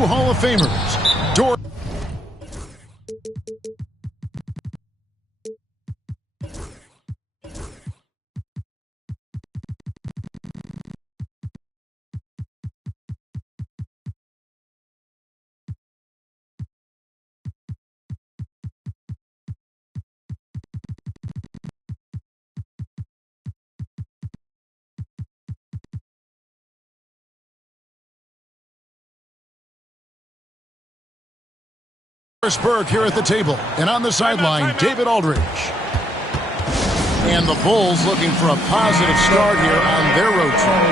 two Hall of Famers. Burke here at the table, and on the sideline, David Aldridge. And the Bulls looking for a positive start here on their road trip.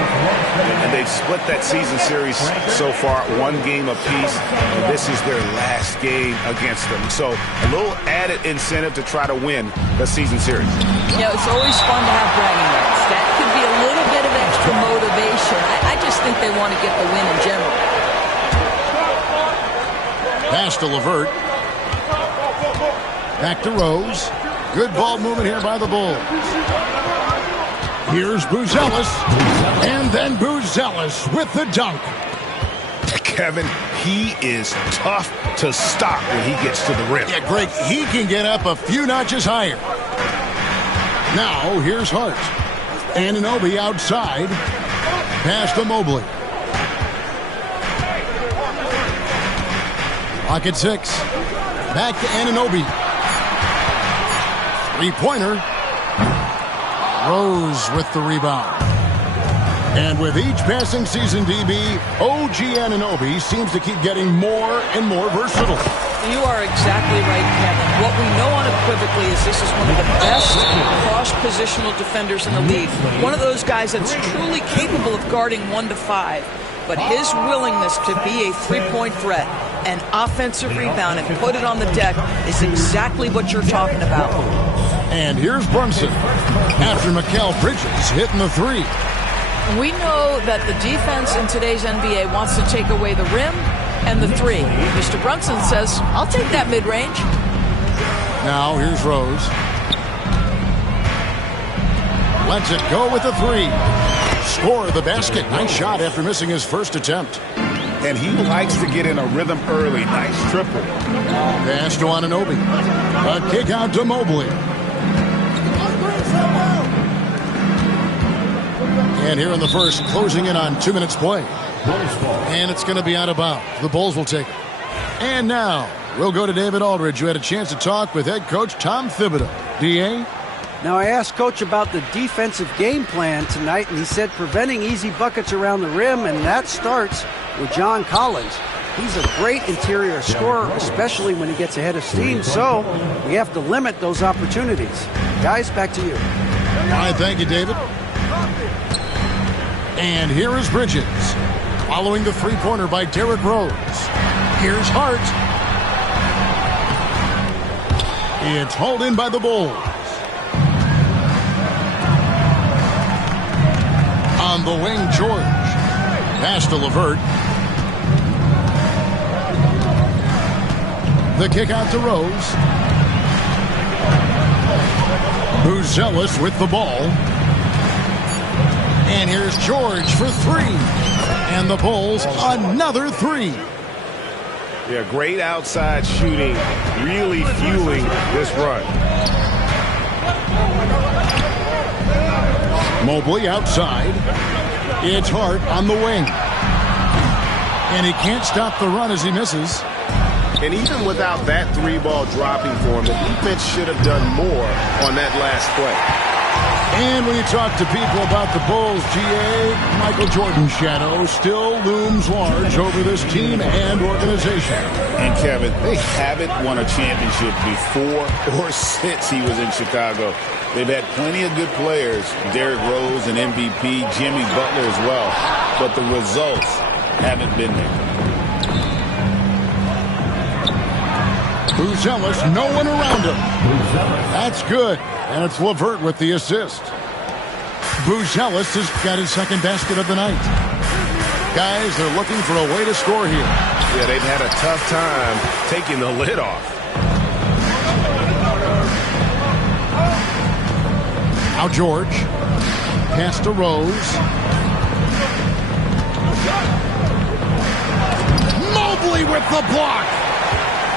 And they've split that season series so far, one game apiece. And this is their last game against them. So a little added incentive to try to win the season series. Yeah, it's always fun to have bragging rights. That could be a little bit of extra motivation. I just think they want to get the win in general. Pass to LeVert. Back to Rose. Good ball movement here by the Bulls. Here's Buzelis. And then Buzelis with the dunk. Kevin, he is tough to stop when he gets to the rim. Yeah, Greg, he can get up a few notches higher. Now, here's Hart. Anunoby outside. Pass to Mobley. Clock at 6. Back to Anunoby. Three-pointer. Rose with the rebound. And with each passing season, DB, OG Anunoby seems to keep getting more and more versatile. You are exactly right, Kevin. What we know unequivocally is this is one of the best cross-positional defenders in the league. One of those guys that's truly capable of guarding 1 to 5. But his willingness to be a three-point threat, an offensive rebound, and put it on the deck is exactly what you're talking about. And here's Brunson after Mikal Bridges hitting the three. We know that the defense in today's NBA wants to take away the rim and the three. Mr. Brunson says, I'll take that mid-range. Now here's Rose. Lets it go with the three. Score the basket. Nice shot after missing his first attempt. And he likes to get in a rhythm early. Nice triple. Pass to Anunoby. A kick out to Mobley. And here in the first, closing in on 2 minutes play. And it's going to be out of bounds. The Bulls will take it. And now, we'll go to David Aldridge, who had a chance to talk with head coach Tom Thibodeau. D.A.? Now, I asked Coach about the defensive game plan tonight, and he said preventing easy buckets around the rim, and that starts with John Collins. He's a great interior scorer, especially when he gets ahead of steam, so we have to limit those opportunities. Guys, back to you. All right, thank you, David. And here is Bridges, following the three-pointer by Derrick Rose. Here's Hart. It's hauled in by the Bulls. On the wing, George. Pass to LeVert. The kick out to Rose. Buzelis with the ball. And here's George for three. And the Bulls, another three. Yeah, great outside shooting, really fueling this run. Mobley outside. It's Hart on the wing. And he can't stop the run as he misses. And even without that three ball dropping for him, the defense should have done more on that last play. And when you talk to people about the Bulls, GA, Michael Jordan's shadow still looms large over this team and organization. And Kevin, they haven't won a championship before or since he was in Chicago. They've had plenty of good players, Derrick Rose and MVP, Jimmy Butler as well, but the results haven't been there. Buzelis, no one around him. That's good. And it's LeVert with the assist. Buzelis has got his second basket of the night. Guys, they're looking for a way to score here. Yeah, they've had a tough time taking the lid off. Now George. Pass to Rose. with the block.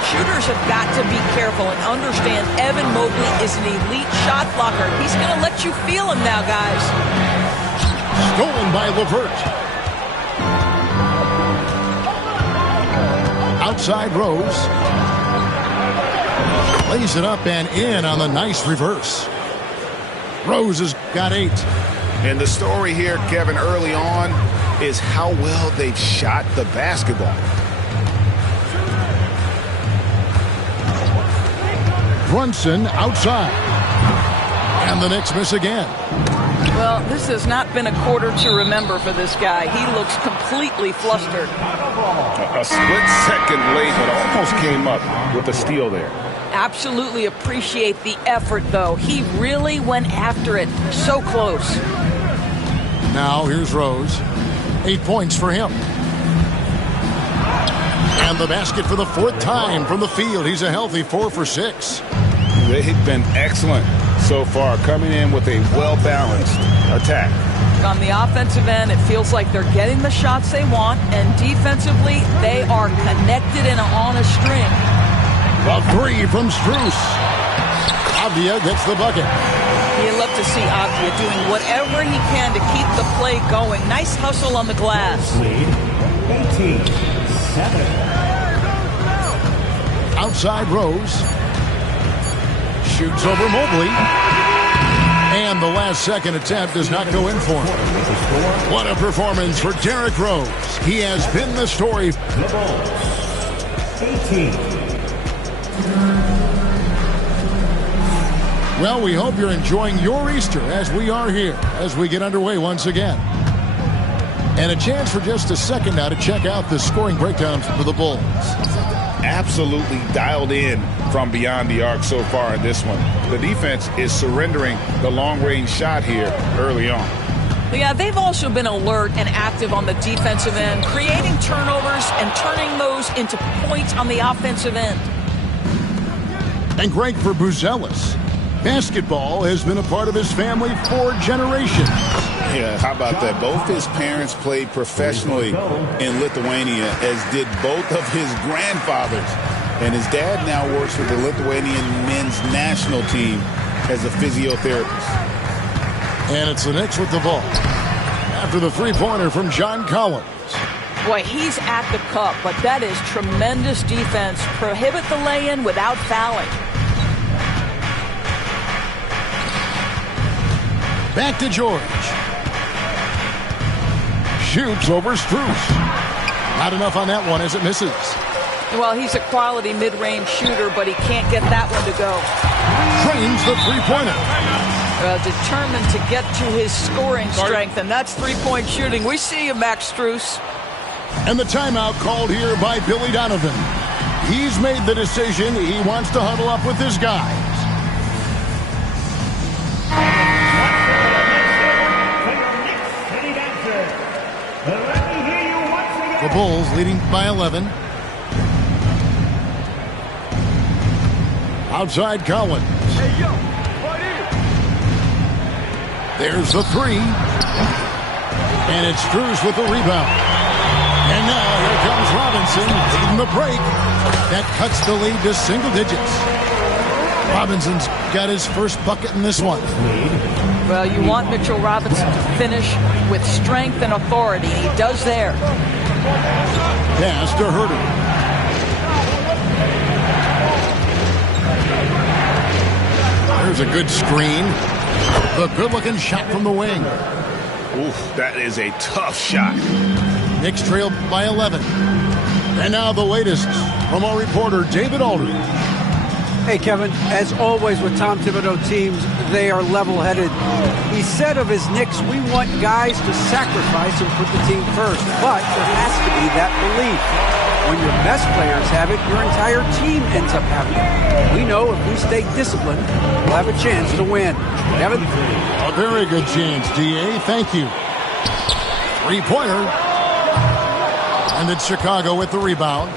Shooters have got to be careful and understand Evan Mobley is an elite shot blocker. He's going to let you feel him now, guys. Stolen by LeVert. Outside Rose. Lays it up and in on the nice reverse. Rose has got 8. And the story here, Kevin, early on is how well they've shot the basketball. Brunson outside. And the Knicks miss again. Well, this has not been a quarter to remember for this guy. He looks completely flustered. A split second late, but almost came up with a steal there. Absolutely appreciate the effort, though. He really went after it. So close. Now here's Rose. 8 points for him. And the basket for the 4th time from the field. He's a healthy 4 for 6. They've been excellent so far, coming in with a well-balanced attack. On the offensive end, it feels like they're getting the shots they want, and defensively, they are connected and on a string. A 3 from Strus. Avdia gets the bucket. You love to see Avdia doing whatever he can to keep the play going. Nice hustle on the glass. 18-7. Outside Rose. Shoots over Mobley. And the last second attempt does not go in for him. What a performance for Derrick Rose. He has been the story. The Bulls. 18. Well, we hope you're enjoying your Easter as we are here as we get underway once again. And a chance for just a second now to check out the scoring breakdowns for the Bulls. Absolutely dialed in from beyond the arc so far in this one. The defense is surrendering the long-range shot here early on. Yeah, they've also been alert and active on the defensive end, creating turnovers and turning those into points on the offensive end. And great for Buzelis. Basketball has been a part of his family for generations. Yeah, how about that? Both his parents played professionally in Lithuania, as did both of his grandfathers. And his dad now works with the Lithuanian men's national team as a physiotherapist. And it's the Knicks with the ball. After the three-pointer from John Collins. Boy, he's at the cup, but that is tremendous defense. Prohibit the lay-in without fouling. Back to George. Shoots over Strus. Not enough on that one as it misses. Well, he's a quality mid-range shooter, but he can't get that one to go. Drains the three-pointer. Determined to get to his scoring strength, and that's three-point shooting. We see you, Max Strus. And the timeout called here by Billy Donovan. He's made the decision. He wants to huddle up with his guys. The Bulls leading by 11. Outside Collins. There's the three. And it's Strus with the rebound. And now here comes Robinson leading the break. That cuts the lead to single digits. Robinson's got his first bucket in this one. Well, you want Mitchell Robinson to finish with strength and authority. He does there. Pass to Herter. There's a good screen. The good-looking shot from the wing. Oof, that is a tough shot. Knicks trail by 11. And now the latest from our reporter, David Aldridge. Hey, Kevin, as always with Tom Thibodeau teams, they are level-headed. He said of his Knicks, we want guys to sacrifice and put the team first, but there has to be that belief. When your best players have it, your entire team ends up having it. We know if we stay disciplined, we'll have a chance to win. Kevin? A very good chance, D.A. Thank you. Three-pointer. And it's Chicago with the rebound.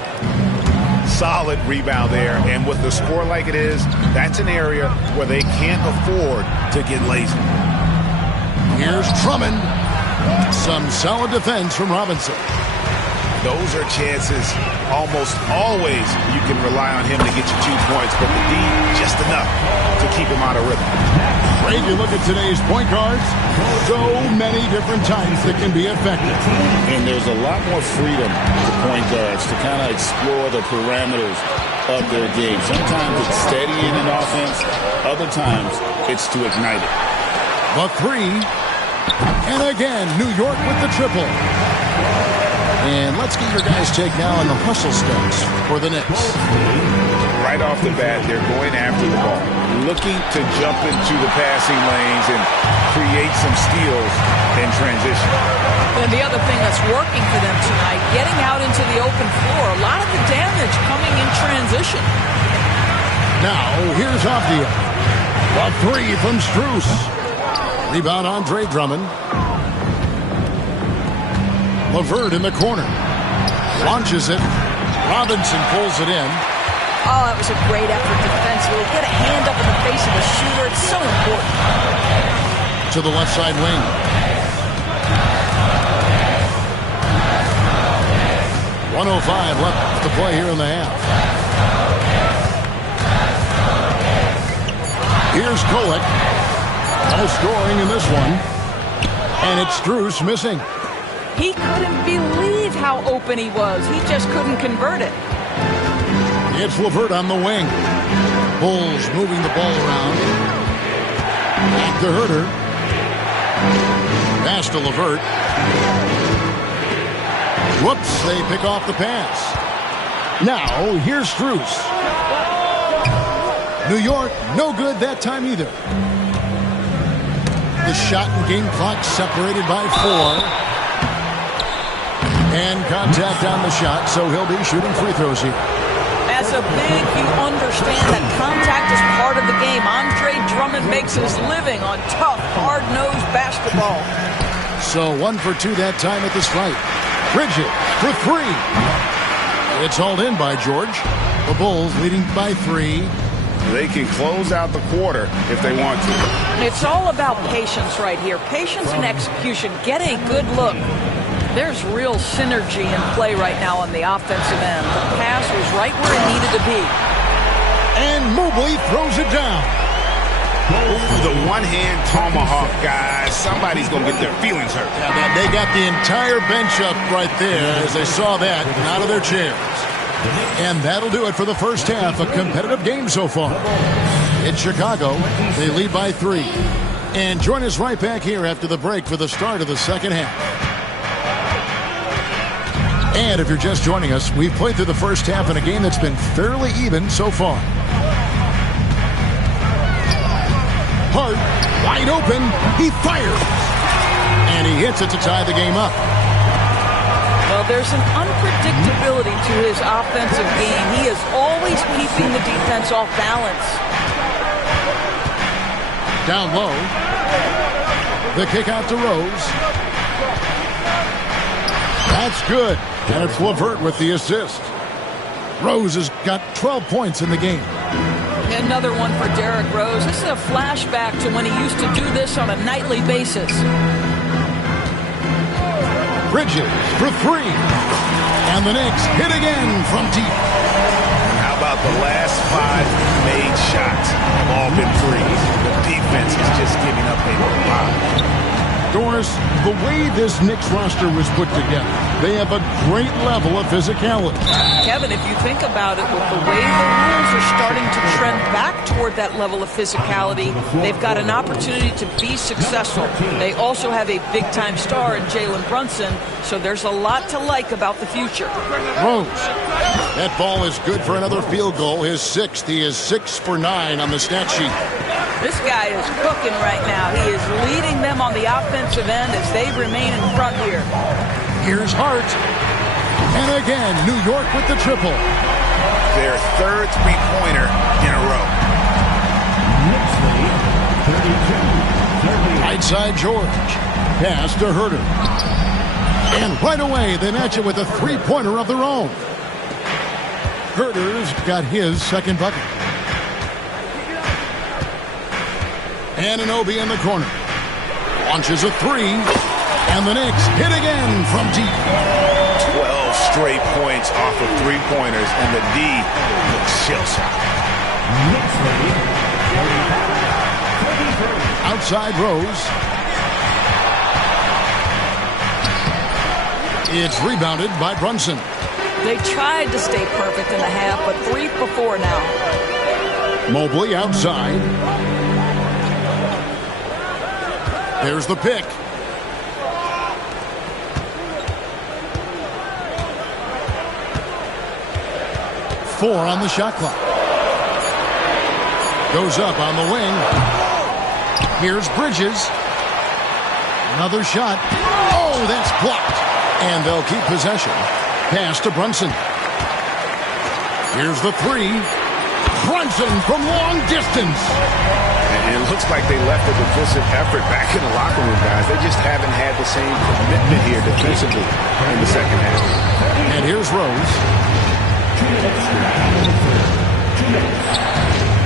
Solid rebound there, and with the score like it is, that's an area where they can't afford to get lazy. Here's Drummond. Some solid defense from Robinson. those are chances almost always you can rely on him to get you 2 points, but the D, just enough to keep him out of rhythm. Great, you look at today's point guards, so many different types that can be effective. And there's a lot more freedom to point guards to kind of explore the parameters of their game. Sometimes it's steadying an offense. Other times it's to ignite it. The three. And again, New York with the triple. And let's get your guys' take now on the hustle steps for the Knicks. Right off the bat, they're going after the ball, looking to jump into the passing lanes and create some steals in transition. And the other thing that's working for them tonight, getting out into the open floor. A lot of the damage coming in transition. Now, here's Avdia. A three from Strus. Rebound, Andre Drummond. LeVert in the corner. Launches it. Robinson pulls it in. Oh, that was a great effort defensively. Get a hand up in the face of the shooter. It's so important. To the left side wing. .105 left to play here in the half. Here's Kolek. No scoring in this one. And it's Strus missing. He couldn't believe how open he was. He just couldn't convert it. It's LeVert on the wing. Bulls moving the ball around. Back to Herter. Pass to LeVert. Whoops, they pick off the pass. Now, here's Strus. New York, no good that time either. The shot and game clock separated by 4. And contact on the shot, so he'll be shooting free throws here. As a big, you understand that contact is part of the game. Andre Drummond makes his living on tough, hard-nosed basketball. So 1 for 2 that time at the stripe. Bridges for 3. It's hauled in by George. The Bulls leading by 3. They can close out the quarter if they want to. It's all about patience right here. Patience and execution. Get a good look. There's real synergy in play right now on the offensive end. The pass was right where it needed to be. And Mobley throws it down. The one-hand tomahawk, guys. Somebody's going to get their feelings hurt. Yeah, they got the entire bench up right there as they saw that and out of their chairs. And that'll do it for the first half. A competitive game so far. In Chicago, they lead by 3. And join us right back here after the break for the start of the second half. And if you're just joining us, we've played through the first half in a game that's been fairly even so far. Hart, wide open, he fires. And he hits it to tie the game up. Well, there's an unpredictability to his offensive game. He is always keeping the defense off balance. Down low. The kick out to Rose. That's good. And it's LeVert with the assist. Rose has got 12 points in the game. Another one for Derrick Rose. This is a flashback to when he used to do this on a nightly basis. Bridges for 3. And the Knicks hit again from deep. How about the last 5 made shots have all been threes? The defense is just giving up a lot. Doris, the way this Knicks roster was put together, they have a great level of physicality. Kevin, if you think about it, with the way the rules are starting to trend back toward that level of physicality, they've got an opportunity to be successful. They also have a big-time star in Jalen Brunson, so there's a lot to like about the future. Rose, that ball is good for another field goal, his 6th. He is 6 for 9 on the stat sheet. This guy is cooking right now. He is leading them on the offensive end as they remain in front here. Here's Hart. And again, New York with the triple. Their 3rd three-pointer in a row. Right side George. Pass to Herter. And right away, they match it with a three-pointer of their own. Herter's got his 2nd bucket. Anunoby in the corner. Launches a 3. And the Knicks hit again from deep. 12 straight points off of three-pointers, and the D looks shell-shocked. Outside Rose. It's rebounded by Brunson. They tried to stay perfect in the half, but 3 for 4 now. Mobley outside. There's the pick. Four on the shot clock. Goes up on the wing. Here's Bridges. Another shot. Oh, that's blocked. And they'll keep possession. Pass to Brunson. Here's the three. Brunson from long distance. And it looks like they left the defensive effort back in the locker room, guys. They just haven't had the same commitment here defensively in the second half. And here's Rose.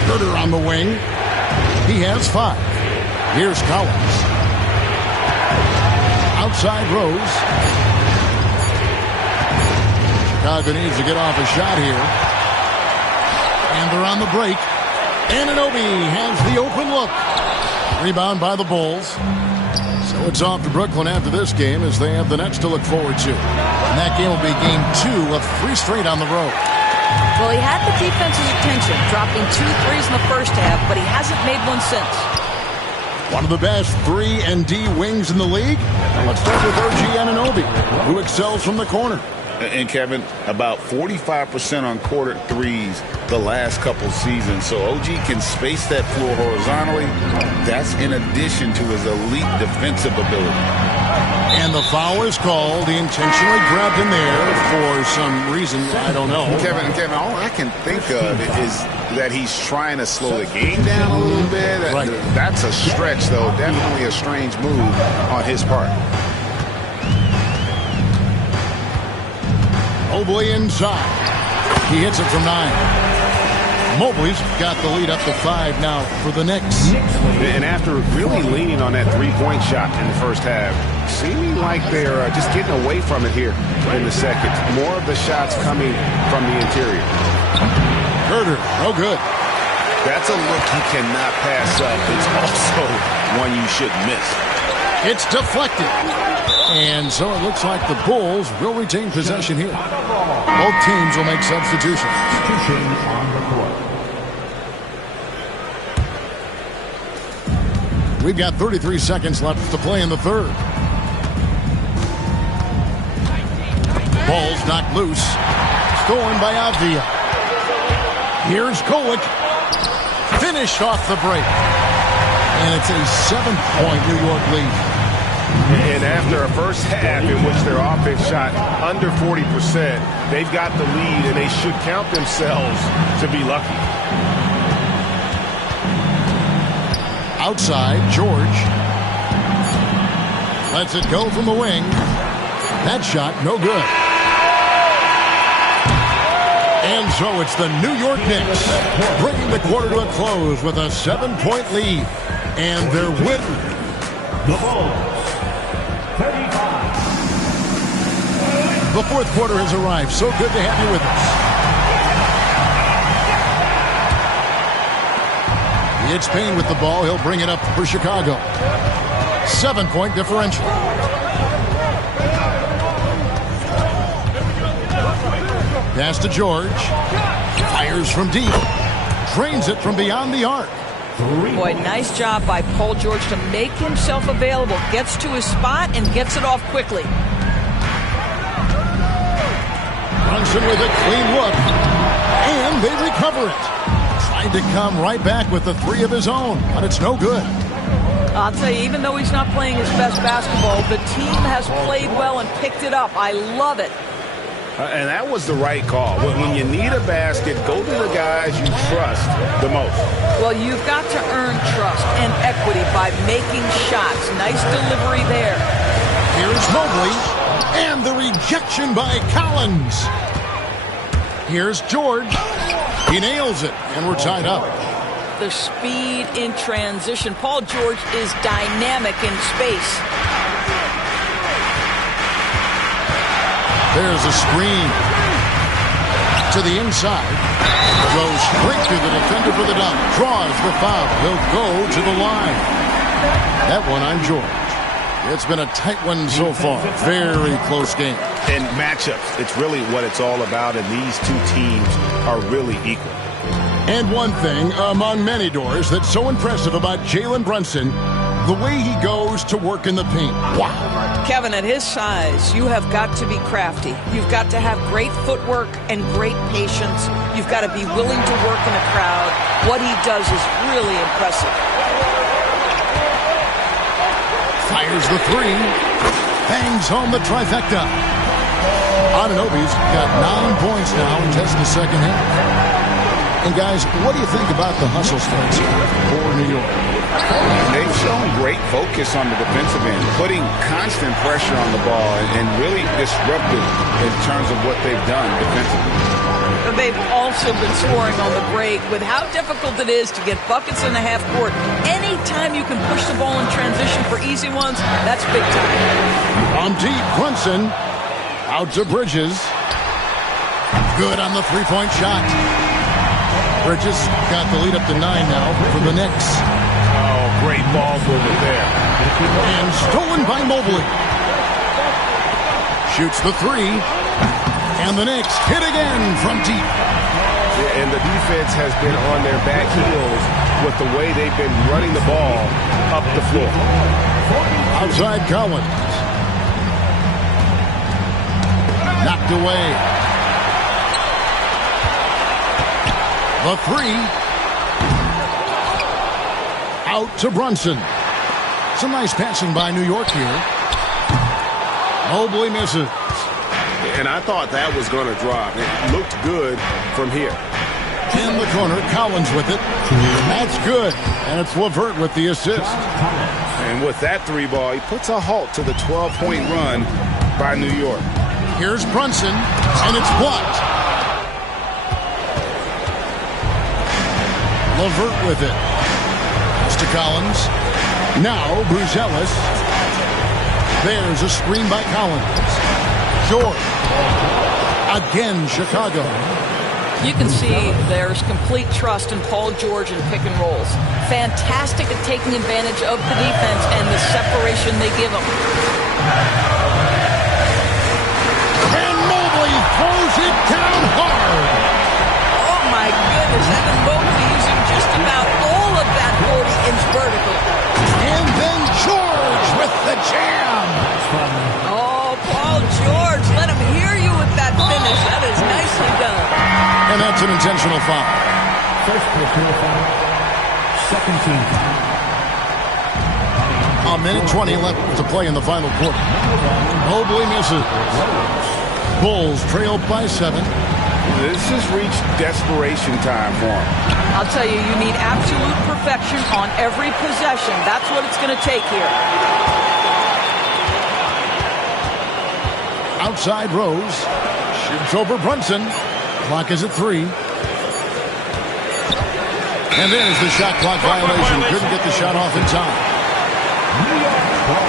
Herter on the wing. He has 5. Here's Collins. Outside Rose. Chicago needs to get off a shot here. And they're on the break. Anunoby has the open look. Rebound by the Bulls. So it's off to Brooklyn after this game as they have the Nets to look forward to. And that game will be game 2 of 3 straight on the road. Well, he had the defense's attention, dropping 2 threes in the first half, but he hasn't made one since. One of the best 3 and D wings in the league. And let's start with OG Anunoby, who excels from the corner. And Kevin, about 45% on quarter threes the last couple seasons. So OG can space that floor horizontally. That's in addition to his elite defensive ability. And the foul is called. He intentionally grabbed him there for some reason. I don't know. Kevin, all I can think of is that he's trying to slow the game down a little bit. Right. That's a stretch, though. Definitely a strange move on his part. Mobley inside. He hits it from 9. Mobley's got the lead up to 5 now for the Knicks. And after really leaning on that three-point shot in the first half, seeming like they're just getting away from it here in the second. More of the shots coming from the interior. Herter, no good. That's a look you cannot pass up. It's also one you shouldn't miss. It's deflected. And so it looks like the Bulls will retain possession here. Both teams will make substitutions. We've got 33 seconds left to play in the third. Ball's knocked loose. Stolen by Avdia. Here's Kolek. Finished off the break. And it's a 7-point New York lead. And after a first half in which their offense shot under 40%, they've got the lead, and they should count themselves to be lucky. Outside, George. Lets it go from the wing. That shot, no good. And so it's the New York Knicks bringing the quarter to a close with a 7-point lead. And their winner, the Bulls. 35. The fourth quarter has arrived. So good to have you with us. It's Payne with the ball. He'll bring it up for Chicago. 7-point differential. Pass to George. Fires from deep. Drains it from beyond the arc. Boy, nice job by Paul George to make himself available. Gets to his spot and gets it off quickly. Brunson with a clean look. And they recover it. Tried to come right back with the 3 of his own, but it's no good. I'll tell you, even though he's not playing his best basketball, the team has played well and picked it up. I love it. And that was the right call. When you need a basket, go to the guys you trust the most. Well, you've got to earn trust and equity by making shots. Nice delivery there. Here's Mobley, and the rejection by Collins. Here's George. He nails it, and we're tied up. The speed in transition. Paul George is dynamic in space. There's a screen. To the inside. Goes straight to the defender for the dunk. Draws the foul. He'll go to the line. That one on George. It's been a tight one so far. Very close game. And matchups, it's really what it's all about, and these two teams are really equal. And one thing among many doors that's so impressive about Jalen Brunson, the way he goes to work in the paint. Wow. Kevin, at his size, you have got to be crafty. You've got to have great footwork and great patience. You've got to be willing to work in a crowd. What he does is really impressive. Fires the three. Bangs home the trifecta. Anunoby's got 9 points now in just the second half. And guys, what do you think about the hustle stance for New York? They've shown great focus on the defensive end, putting constant pressure on the ball and really disruptive in terms of what they've done defensively. They've also been scoring on the break. With how difficult it is to get buckets in the half court, anytime you can push the ball in transition for easy ones, that's big time. On deep, Brunson out to Bridges. Good on the three-point shot. Bridges got the lead up to 9 now for the Knicks. Oh, great ball movement there. And stolen by Mobley. Shoots the three. And the Knicks hit again from deep. And the defense has been on their back heels with the way they've been running the ball up the floor. Outside Collins. Knocked away. The three. Out to Brunson. Some nice passing by New York here. Mobley misses. And I thought that was going to drop. It looked good from here. In the corner, Collins with it. That's good. And it's LeVert with the assist. And with that three ball, he puts a halt to the 12-point run by New York. Here's Brunson, and it's blocked. LeVert with it. Pass to Collins. Now Bruzelis. There's a screen by Collins. George. Again, Chicago. You can see there's complete trust in Paul George in pick and rolls. Fantastic at taking advantage of the defense and the separation they give him. And Mobley throws it down hard. Oh my goodness, Evan Mobley using just about all of that 40-inch vertical. And then George with the jam. Oh, Paul George, let him hear you with that finish. That is nicely done. And that's an intentional foul. First personal foul. Second team foul. A minute 20 left to play in the final quarter. Mobley misses. Bulls trail by 7. This has reached desperation time for him. I'll tell you, you need absolute perfection on every possession. That's what it's going to take here. Outside Rose. Shoots over Brunson. Clock is at 3. And there's the shot clock violation. Couldn't get the shot off in time. New York ball.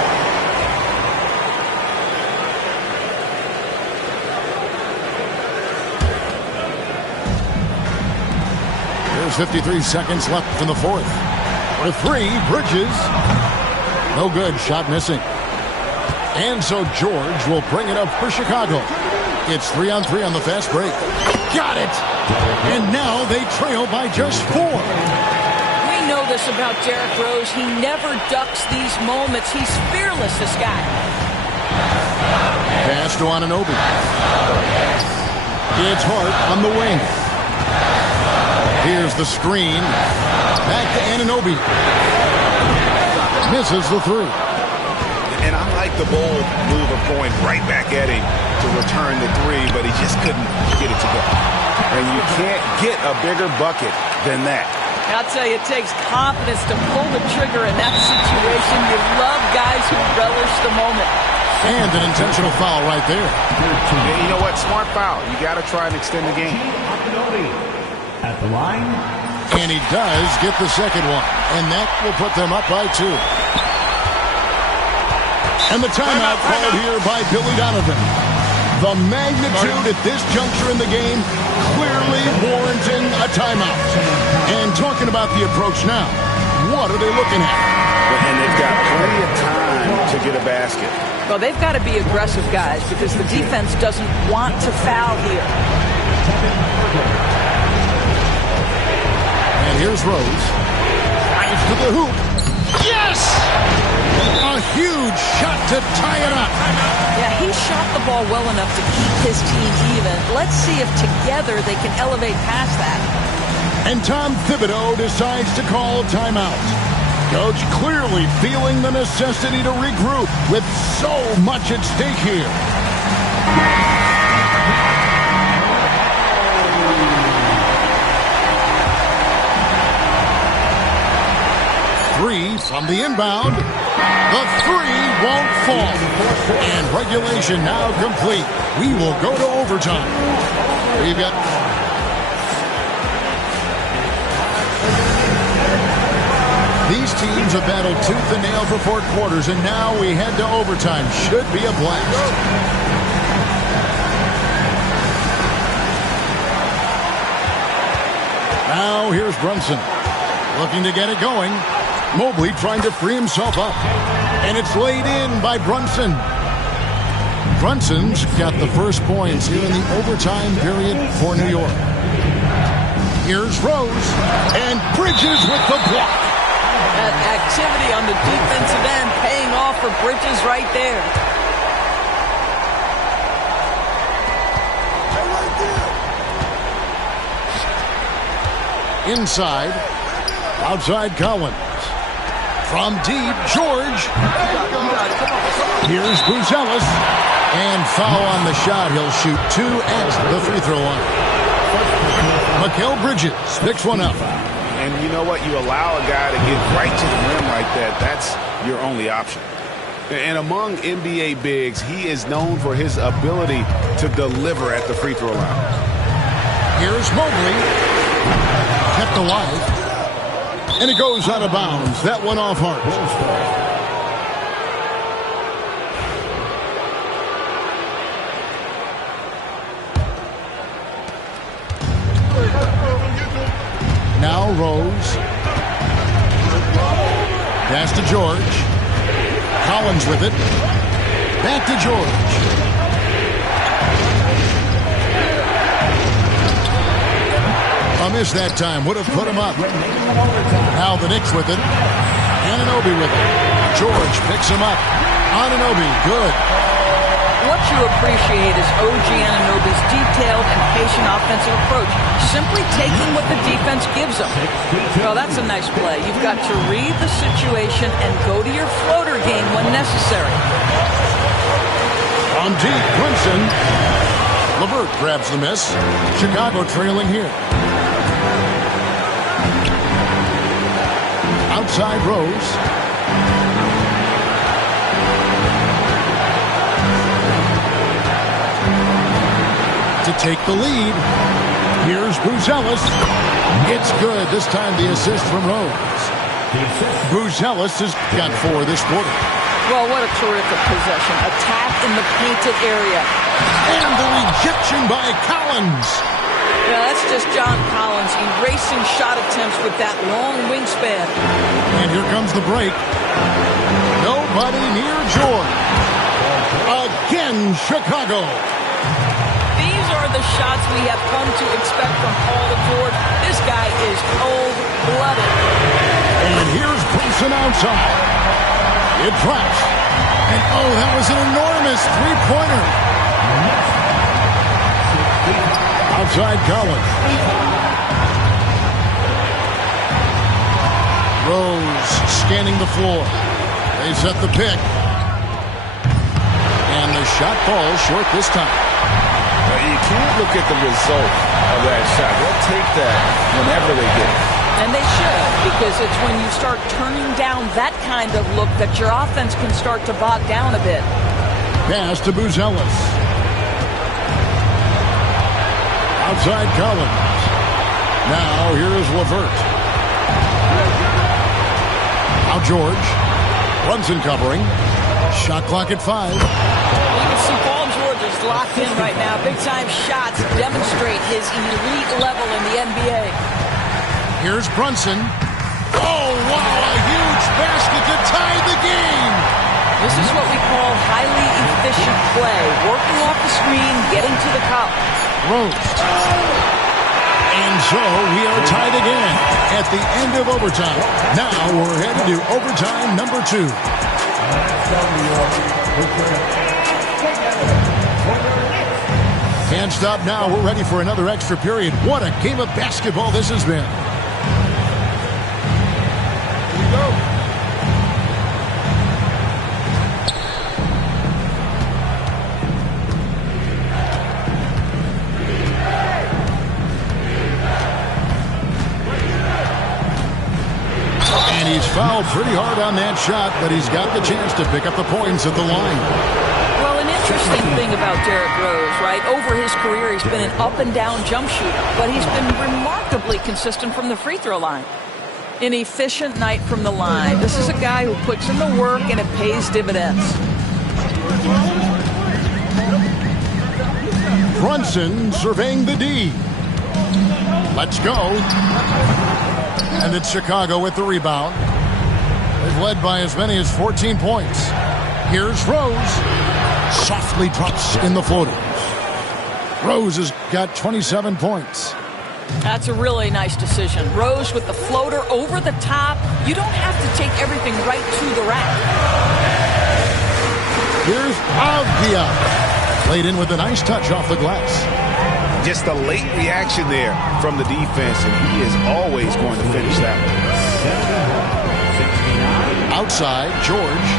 There's 53 seconds left in the fourth. For 3, Bridges. No good. Shot missing. And so George will bring it up for Chicago. It's 3-on-3 on the fast break. Got it! And now they trail by just 4. We know this about Derrick Rose. He never ducks these moments. He's fearless, this guy. Pass to Anunoby. It's Hart on the wing. Here's the screen. Back to Anunoby. Misses the 3. And I like the bold move of going right back at him to return the 3, but he just couldn't get it to go. And you can't get a bigger bucket than that. I'll tell you, it takes confidence to pull the trigger in that situation. You love guys who relish the moment. And an intentional foul right there. And you know what? Smart foul. You got to try and extend the game. At the line. And he does get the second one. And that will put them up by 2. And the timeout called here by Billy Donovan. The magnitude at this juncture in the game clearly warranting a timeout. And talking about the approach now, what are they looking at? And they've got plenty of time to get a basket. Well, they've got to be aggressive, guys, because the defense doesn't want to foul here. And here's Rose. Drives to the hoop. Yes! A huge shot to tie it up. Yeah, he shot the ball well enough to keep his team even. Let's see if together they can elevate past that. And Tom Thibodeau decides to call timeout. Coach clearly feeling the necessity to regroup with so much at stake here. Three from the inbound. The three won't fall. And regulation now complete. We will go to overtime. We've got... These teams have battled tooth and nail for 4 quarters, and now we head to overtime. Should be a blast. Now here's Brunson. Looking to get it going. Mobley trying to free himself up. And it's laid in by Brunson. Brunson's got the first points here in the overtime period for New York. Here's Rose. And Bridges with the block. That activity on the defensive end paying off for Bridges right there. Inside. Outside Collins. From deep, George. Here's Buzelis. And foul on the shot. He'll shoot 2 at the free throw line. Mikal Bridges picks one up. And you know what? You allow a guy to get right to the rim like that. That's your only option. And among NBA bigs, he is known for his ability to deliver at the free throw line. Here's Mobley. Kept alive. And it goes out of bounds. That one off Hart. Now Rose. Pass to George. Collins with it. Back to George. A miss that time. Would have put him up. Now the Knicks with it. Anunoby with it. George picks him up. Anunoby, good. What you appreciate is OG Anunoby's detailed and patient offensive approach. Simply taking what the defense gives him. Well, that's a nice play. You've got to read the situation and go to your floater game when necessary. On deep, Brunson. LeVert grabs the miss. Chicago trailing here. Outside Rose. To take the lead. Here's Buzelis. It's good. This time the assist from Rose. Buzelis has got 4 this quarter. Well, what a terrific possession. Attack in the painted area. And the rejection by Collins. Yeah, that's just John Collins erasing shot attempts with that long wingspan. And here comes the break. Nobody near George. Again, Chicago. These are the shots we have come to expect from Paul George. This guy is cold-blooded. And here's Brunson outside. It drops. And oh, that was an enormous three-pointer. Outside Collins. Rose scanning the floor. They set the pick. And the shot falls short this time. You can't look at the result of that shot. They'll take that whenever they get it. And they should, because it's when you start turning down that kind of look that your offense can start to bog down a bit. Pass to Buzelis. Outside Collins. Now here is LeVert. Now George. Brunson covering. Shot clock at 5. You can see Paul George is locked in right now. Big-time shots demonstrate his elite level in the NBA. Here's Brunson. Oh, wow, a huge basket to tie the game. This is what we call highly efficient play. Working off the screen, getting to the cup. Rose. And so we are tied again at the end of overtime. Now we're headed to overtime number 2. Can't stop now. We're ready for another extra period. What a game of basketball this has been. Here we go. And he's fouled pretty hard on that shot, but he's got the chance to pick up the points at the line. Well, an interesting thing about Derrick Rose, right? Over his career, he's been an up-and-down jump shooter, but he's been remarkably consistent from the free throw line. An efficient night from the line. This is a guy who puts in the work, and it pays dividends. Brunson surveying the D. Let's go. And it's Chicago with the rebound. They've led by as many as 14 points. Here's Rose. Softly drops in the floaters. Rose has got 27 points. That's a really nice decision. Rose with the floater over the top. You don't have to take everything right to the rack. Here's Avdia. Laid in with a nice touch off the glass. Just a late reaction there from the defense, and he is always going to finish that one. Outside, George.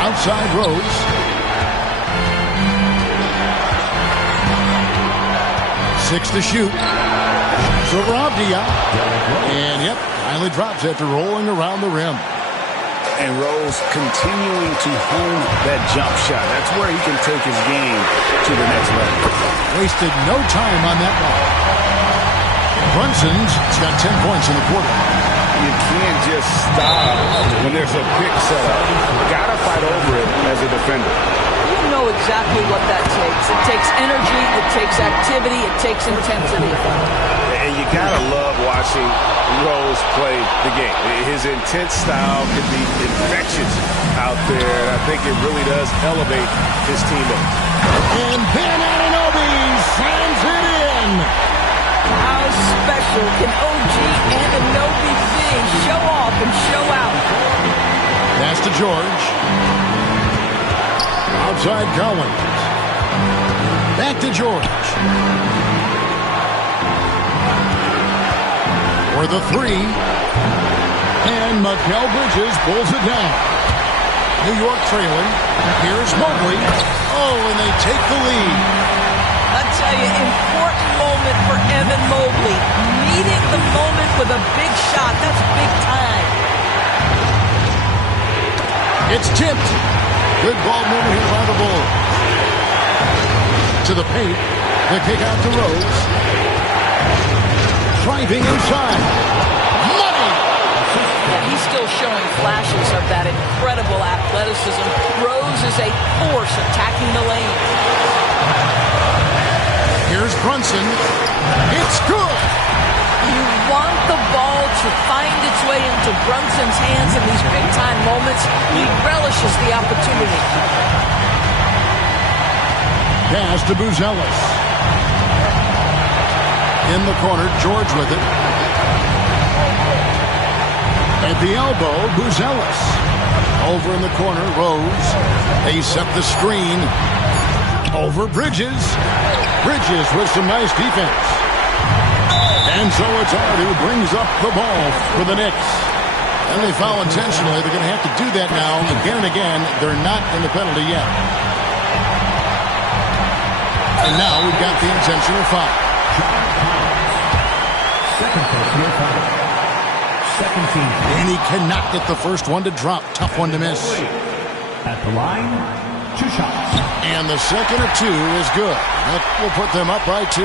Outside, Rose. Six to shoot. So Avdia. And, yep, finally drops after rolling around the rim. And Rose continuing to hone that jump shot. That's where he can take his game to the next level. Wasted no time on that one. Brunson's got 10 points in the quarter. You can't just stop when there's a pick set up. Got to fight over it as a defender. You know exactly what that takes. It takes energy, it takes activity, it takes intensity. And you got to love watching Rose play the game. His intense style can be infectious out there, and I think it really does elevate his teammates. And Ben Anunoby slams it in. How special can OG Anunoby be? Show off and show out. Pass to George. Outside Collins. Back to George. For the three. And Mikal Bridges pulls it down. New York trailing. Here's Mobley. Oh, and they take the lead. I tell you, important moment for Evan Mobley. Meeting the moment with a big shot. That's big time. It's tipped. Good ball movement here by the Bulls. To the paint. The kick out to Rose. Driving inside. Money! Yeah, he's still showing flashes of that incredible athleticism. Rose is a force attacking the lane. Here's Brunson. It's good! You want the ball to find its way into Brunson's hands in these big-time moments. He relishes the opportunity. Pass to Buzelis. In the corner, George with it. At the elbow, Buzelis. Over in the corner, Rose. They set the screen. Over Bridges. Bridges with some nice defense. And so it's Hart who brings up the ball for the Knicks. And they foul intentionally. They're going to have to do that now again and again. They're not in the penalty yet. And now we've got the intentional foul. Second team. And he cannot get the first one to drop. Tough one to miss. At the line, 2 shots. And the second of 2 is good. That will put them up by 2.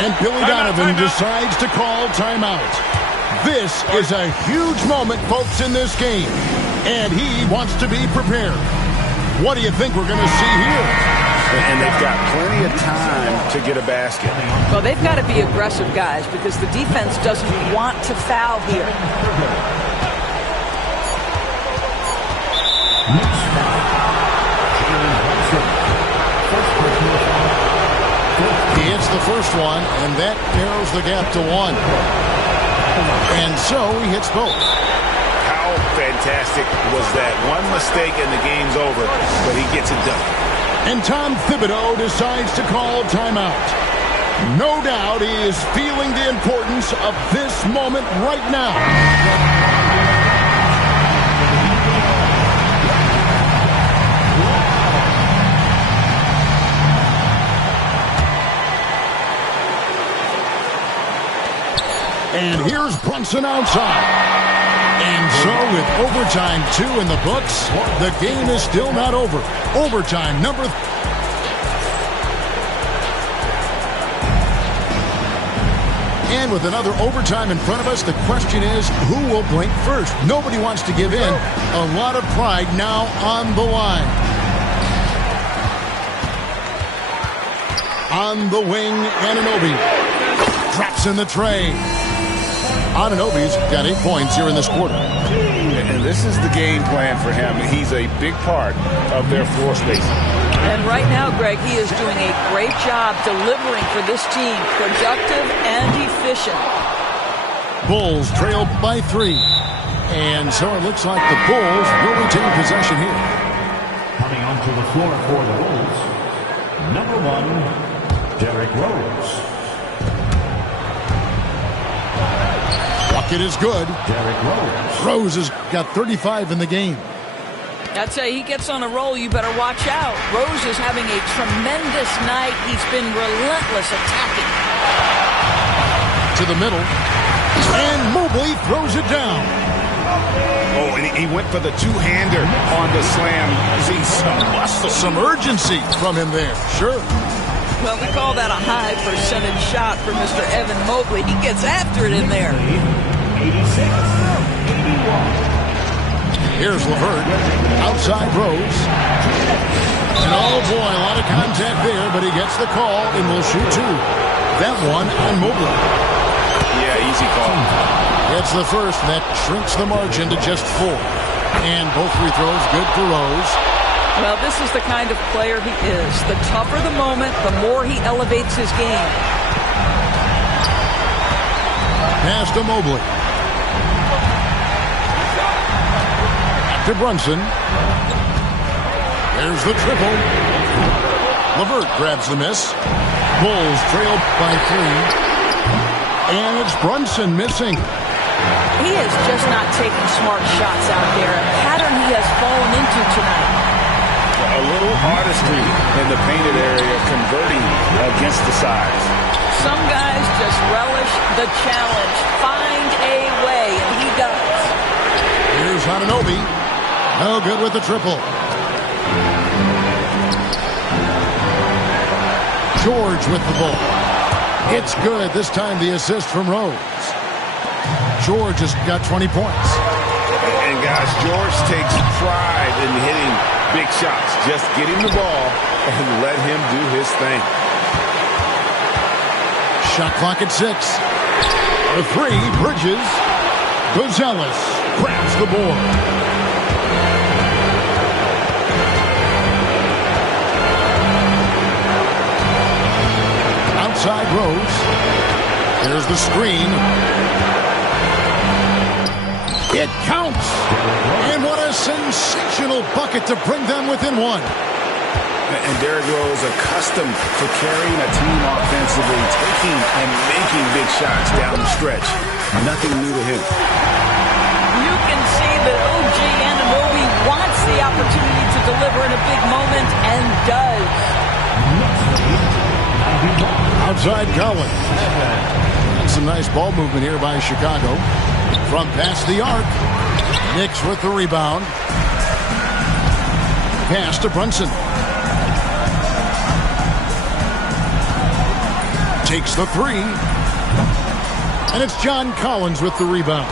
And Billy Donovan decides to call timeout. This is a huge moment, folks, in this game. And he wants to be prepared. What do you think we're going to see here? And they've got plenty of time to get a basket. Well, they've got to be aggressive, guys, because the defense doesn't want to foul here. He hits the first one, and that narrows the gap to 1. And so he hits both. How fantastic was that? One mistake and the game's over, but he gets it done. And Tom Thibodeau decides to call timeout. No doubt he is feeling the importance of this moment right now. And here's Brunson outside. And so with overtime 2 in the books, the game is still not over. Overtime number 3. And with another overtime in front of us, the question is, who will blink first? Nobody wants to give in. A lot of pride now on the line. On the wing, Anunoby drops in the tray. Anunoby's got 8 points here in this quarter. And this is the game plan for him. He's a big part of their floor spacing. And right now, Greg, he is doing a great job delivering for this team, productive and efficient. Bulls trail by 3. And so it looks like the Bulls will retain possession here. Coming onto the floor for the Bulls, number 1, Derrick Rose. Bucket is good. Derrick Rose. Rose has got 35 in the game. I'd say he gets on a roll, you better watch out. Rose is having a tremendous night. He's been relentless attacking. To the middle. And Mobley throws it down. Oh, and he went for the two-hander on the slam. See some muscle. Some urgency from him there. Sure. Well, we call that a high percentage shot for Mr. Evan Mobley. He gets after it in there. 86-81. Here's LeVert. Outside Rose. And oh boy, a lot of contact there, but he gets the call and will shoot 2. That one on Mobley. Yeah, easy call. It's the first, and that shrinks the margin to just 4. And both free throws good for Rose. Well, this is the kind of player he is. The tougher the moment, the more he elevates his game. Pass to Mobley. To Brunson. There's the triple. LeVert grabs the miss. Bulls trail by 3. And it's Brunson missing. He is just not taking smart shots out there. A pattern he has fallen into tonight. A little artistry in the painted area, converting against the size. Some guys just relish the challenge. Find a way, and he does. Here's Anunoby. No good with the triple. George with the ball. It's good. This time the assist from Rose. George has got 20 points. And guys, George takes pride in hitting big shots. Just get him the ball and let him do his thing. Shot clock at 6. The 3, Bridges. Gonzalez grabs the board. Outside Rose. There's the screen. It counts. And what a sensational bucket to bring them within 1. And Derrick Rose, accustomed to carrying a team offensively, taking and making big shots down the stretch. Nothing new to him. You can see that OG Anunoby wants the opportunity to deliver in a big moment and does. Outside Collins. And some nice ball movement here by Chicago. From past the arc. Knicks with the rebound. Pass to Brunson. Takes the 3. And it's John Collins with the rebound.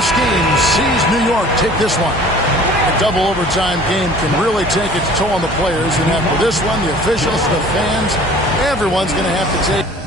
new scheme sees New York take this one. A double overtime game can really take its toll on the players, and after this one, the officials, the fans, everyone's going to have to take